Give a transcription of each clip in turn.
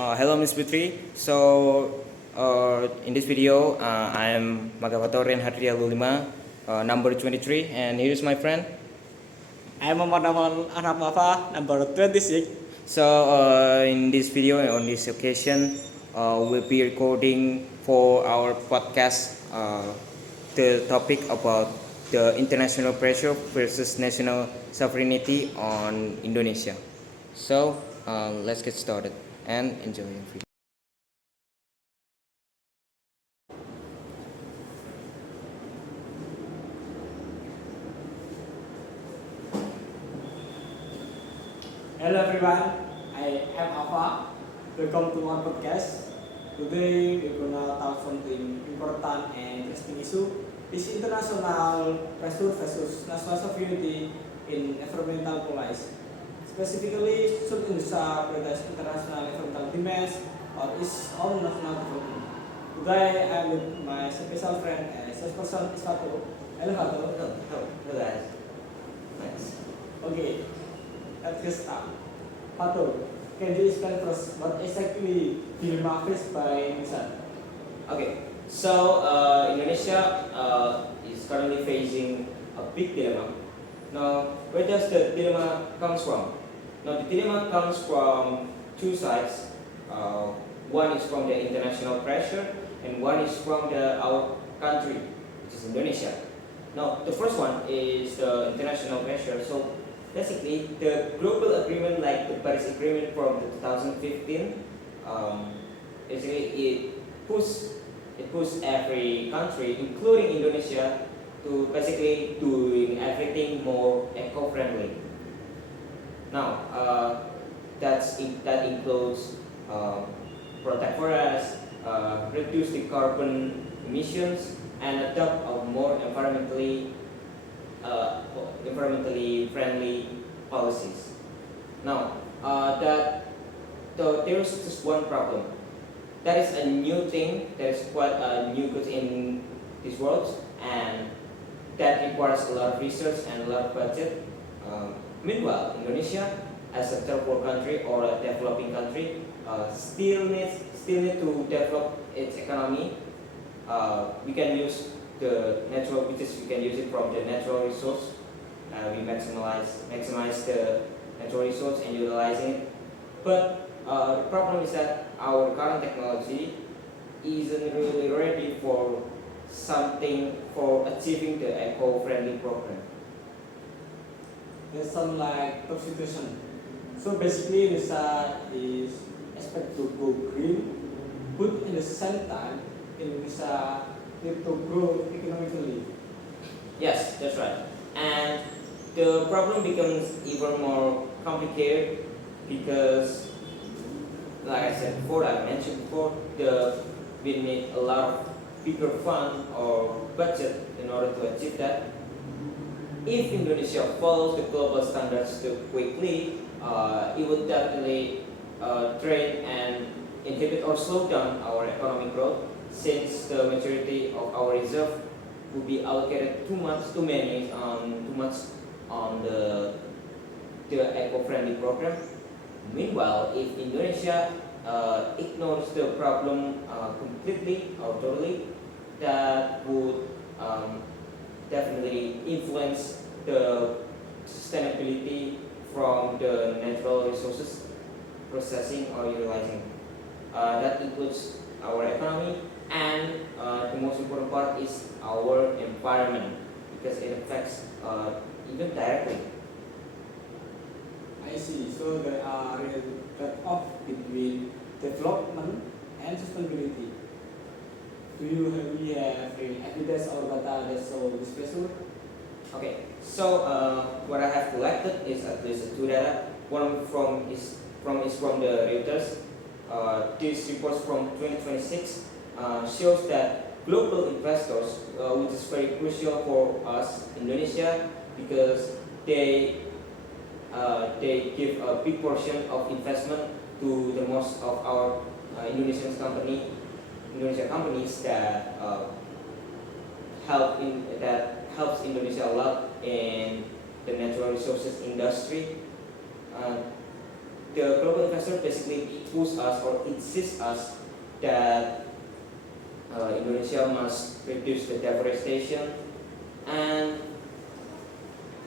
Hello, Miss Putri. So, in this video, I am MAGHAVATO RIEL LUHULIMA, number 23, and here is my friend. I'm Naufal Ahnaf Muaffa, number 26. So, in this video, on this occasion, we'll be recording for our podcast the topic about the international pressure versus national sovereignty on Indonesia. So, let's get started and enjoy your video. Hello everyone, I am Muaffa. Welcome to our podcast. Today we're gonna talk something important and interesting issue. Is international pressure versus national sovereignty in environmental policy. Specifically, should Indonesia prioritize international environmental demands or its own national development? Today I'm with my special friend and salesperson Isfato. Hello Fato. Hello, guys. Thanks. Okay, let's get started. Fato, can you explain first what exactly dilemma faced by Indonesia? Okay, so Indonesia is currently facing a big dilemma. Now, where does the dilemma comes from? Now, the dilemma comes from two sides. One is from the international pressure, and one is from our country, which is Indonesia. Now, the first one is the international pressure. So, basically, the global agreement, like the Paris Agreement from the 2015, basically it pushed every country, including Indonesia, to basically doing everything more eco-friendly. Now, that includes protect forests, reduce the carbon emissions, and adopt a more environmentally friendly policies. Now, there is just one problem. That is a new thing. That is quite a new good in this world, and that requires a lot of research and a lot of budget. Meanwhile, Indonesia, as a third world country or a developing country, still need to develop its economy. We can use the natural, because we can use it from the natural resource. We maximize the natural resource and utilizing it. But the problem is that our current technology isn't really ready for achieving the eco-friendly program. That sounds like top situation. So basically, Indonesia is expected to go green, but in the same time, Indonesia need to grow economically. Yes, that's right. And the problem becomes even more complicated because, like I mentioned before, we need a lot of bigger fund or budget in order to achieve that. If Indonesia follows the global standards too quickly, it would definitely drain and inhibit or slow down our economic growth, since the majority of our reserve will be allocated too much on the eco-friendly program. Meanwhile, if Indonesia ignores the problem completely or totally, that would definitely influence the sustainability from the natural resources processing or utilizing. That includes our economy, and the most important part is our environment, because it affects even directly. I see. So there are real trade-off between development and sustainability. We have real evidence or data that show this pressure? Okay, so what I have collected is at least two data. One is from the Reuters. This report from 2026 shows that global investors, which is very crucial for us, Indonesia, because they give a big portion of investment to the most of our Indonesian companies that helps Indonesia a lot in the natural resources industry. the global investor basically push us or insist us that Indonesia must reduce the deforestation and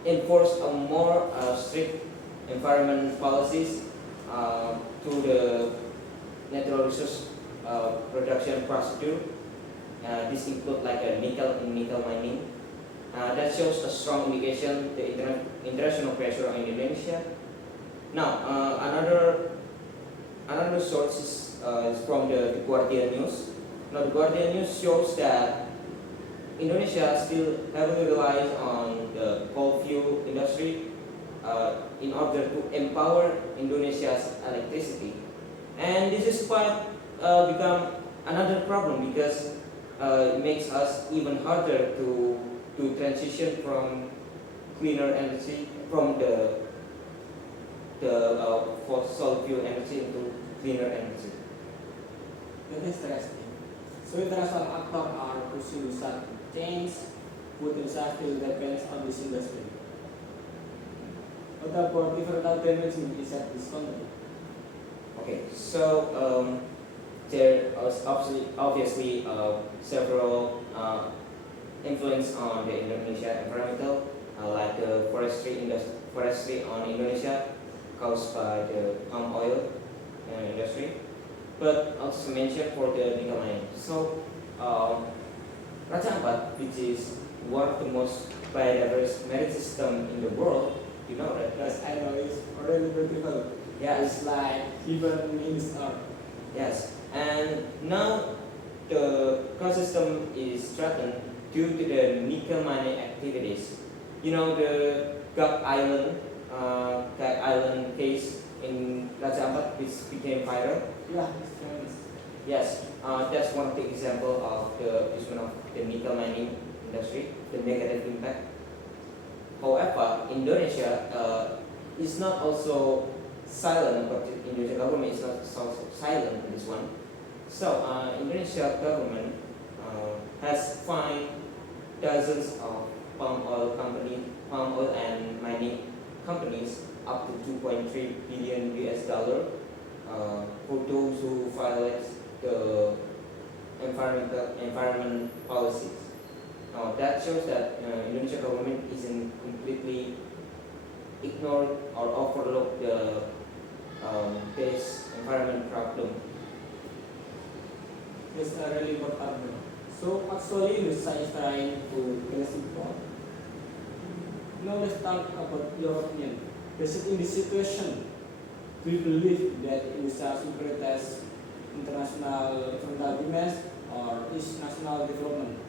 enforce a more strict environment policies to the natural resource production procedure. This include like a nickel mining. That shows a strong indication the international pressure on Indonesia. Now, another source is from the Guardian News. Now, the Guardian News shows that Indonesia still heavily relies on the coal fuel industry in order to empower Indonesia's electricity, and this is quite become another problem because it makes us even harder to transition from cleaner energy from the fossil fuel energy into cleaner energy. That is interesting. So international actors are pushing such change, food industry still depends on this industry. What about different dimensions inside this country? Okay, so there are obviously several influence on the Indonesia environmental, like the forestry on Indonesia caused by the palm oil industry, but also mentioned for the nickel mining. So Raja Ampat, which is one of the most biodiverse marine system in the world, you know, right? Yes, I know it's already beautiful. Yes. It's like heaven in this earth. Yes, and now the ecosystem is threatened due to the nickel mining activities. You know the Gag Island case in Raja Ampat, which became viral. Yeah, it's famous. Yes, that's one of the example of the use of the nickel mining industry, the negative impact. However, Indonesia is not also silent, but the Indonesia government is not also silent in this one. So, Indonesia government has fined dozens of palm oil and mining companies up to 2.3 billion US dollar for those who violate the environment policies. Now that shows that Indonesia government isn't completely ignored or overlook this environment problem. It's a really important. So actually, Indonesia is trying to balance it out. Now let's talk about your opinion. Basically, in this situation, do you believe that Indonesia should prioritize international environmental demands or is national development?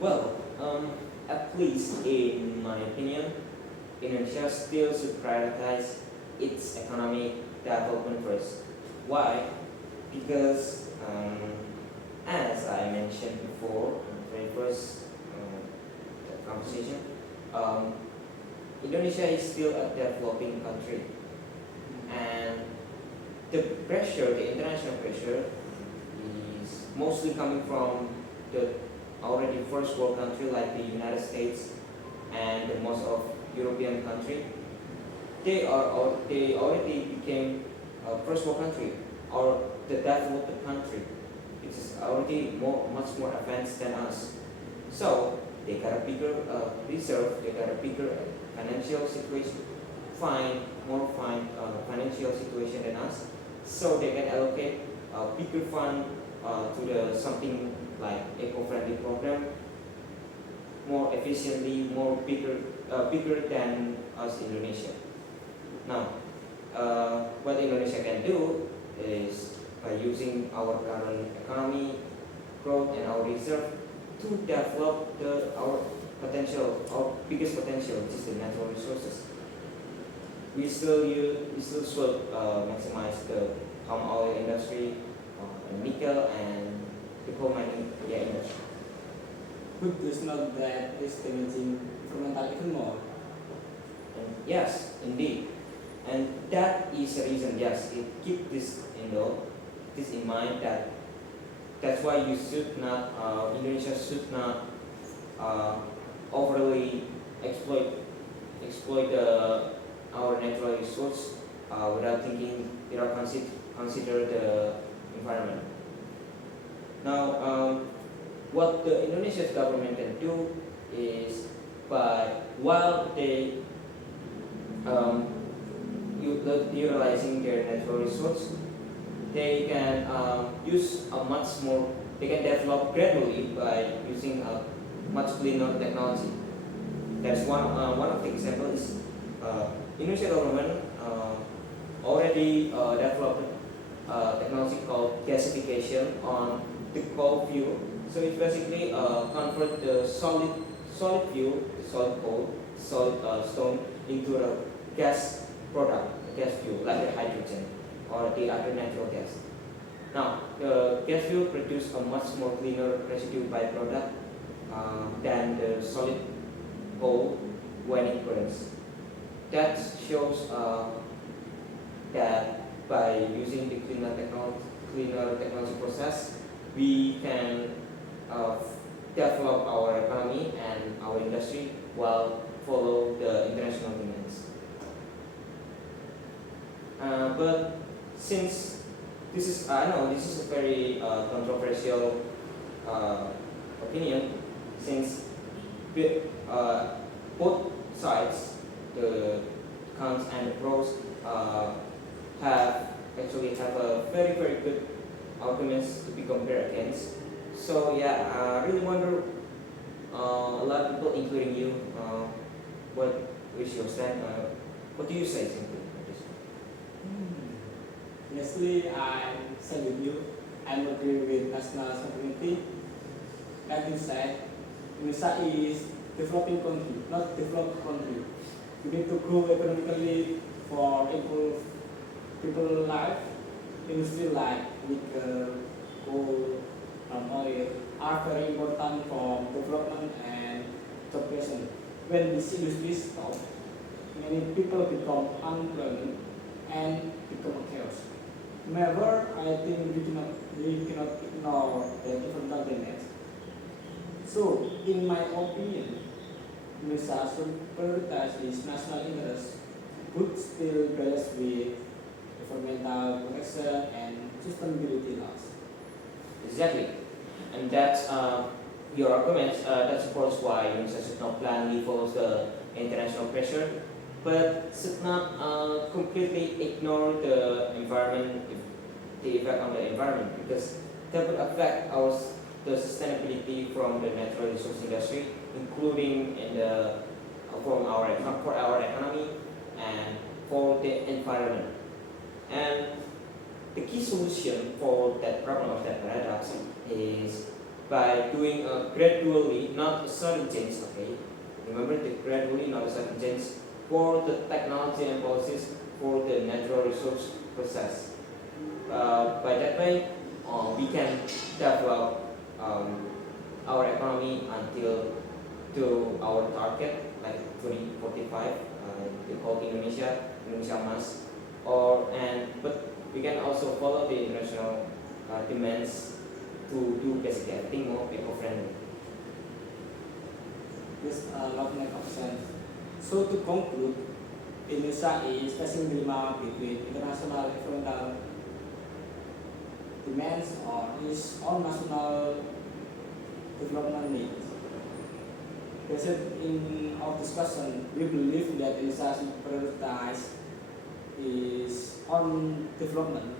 Well, at least in my opinion, Indonesia still should prioritize its economic development first. Why? Because as I mentioned before in the very first conversation, Indonesia is still a developing country, and the pressure, the international pressure, is mostly coming from the already first world country like the United States and the most of European country. They already became a first world country or the developed country, which is already much more advanced than us. So they got a bigger reserve, they got a bigger financial situation, more financial situation than us. So they can allocate a bigger fund to the something like eco-friendly program more efficiently, bigger than us Indonesia. Now, what Indonesia can do is by using our current economy growth and our reserve to develop our biggest potential, which is the natural resources. We still should maximize the palm oil industry, nickel, and the coal mining industry. But it's not that it's damaging environmental even more. And yes, indeed, and that is the reason. Yes, keep this in mind that that's why Indonesia should not overly exploit our natural resource without thinking, without consider the environment. Now, what the Indonesia's government can do is, while they um, utilizing their natural resource, they can use a much more. They can develop gradually by using a much cleaner technology. That's one of the examples. Indonesia government already developed technology called gasification on the coal fuel. So it basically convert the solid fuel, the solid coal, solid stone into a gas product, a gas fuel like the hydrogen or the other natural gas. Now the gas fuel produce a much more cleaner residue byproduct than the solid coal when it burns. That shows that by using the cleaner technology process, we can develop our economy and our industry while follow the international demands. But since this is, I know this is a very controversial opinion, since both sides, the cons and the pros, have a very good arguments to be compared against. So yeah, I really wonder, a lot of people, including you, what is your stand? What do you say simply on this? Honestly, I say with you, I agree with national sovereignty. That you said, Indonesia is developing country, not developed country. We need to grow economically for improve people life. Industry like nickel, coal, oil are very important for development and job creation. When these industries stop, many people become unemployment and become a chaos. However, I think we cannot ignore the environmental damage. So, in my opinion, Indonesia should prioritize its national interest, but still balance with environmental protection and sustainability laws. Exactly, and that's your argument. That supports why Indonesia should not blindly follow the international pressure, but should not completely ignore the environment, the effect on the environment, because that would affect the sustainability from the natural resource industry, including in the for our economy and for the environment. And the key solution for that problem of that paradox is by doing a gradually, not a sudden change. Okay, remember the gradually, not a sudden change for the technology and policies for the natural resource process. By that way, we can develop our economy until to our target like 2045, the whole Indonesia must, but we can also follow the international demands to do basically everything more eco-friendly. This love make of sense. So to conclude, Indonesia is facing dilemma between international environmental demands or its own national development needs. Based in our discussion, we believe that Indonesia should prioritize its own development,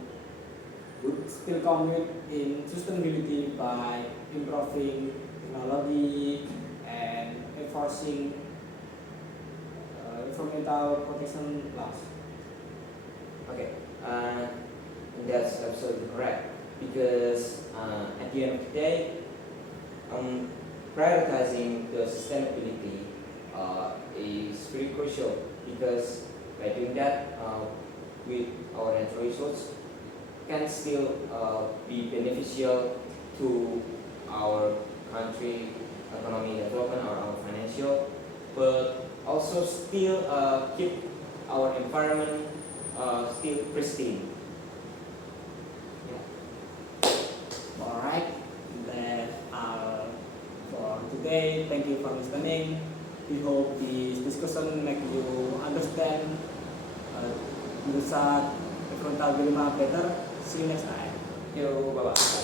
would still commit in sustainability by improving technology and enforcing environmental protection laws. Okay, that's absolutely correct, because at the end of the day, prioritizing the sustainability is very crucial, because by doing that, with our natural resource can still be beneficial to our country economy development or our financial, but also still keep our environment still pristine. Yeah. Alright, then for today, thank you for listening. We hope this discussion make you understand jurusan frontal dilemma better. See you next time. Yo, bye-bye.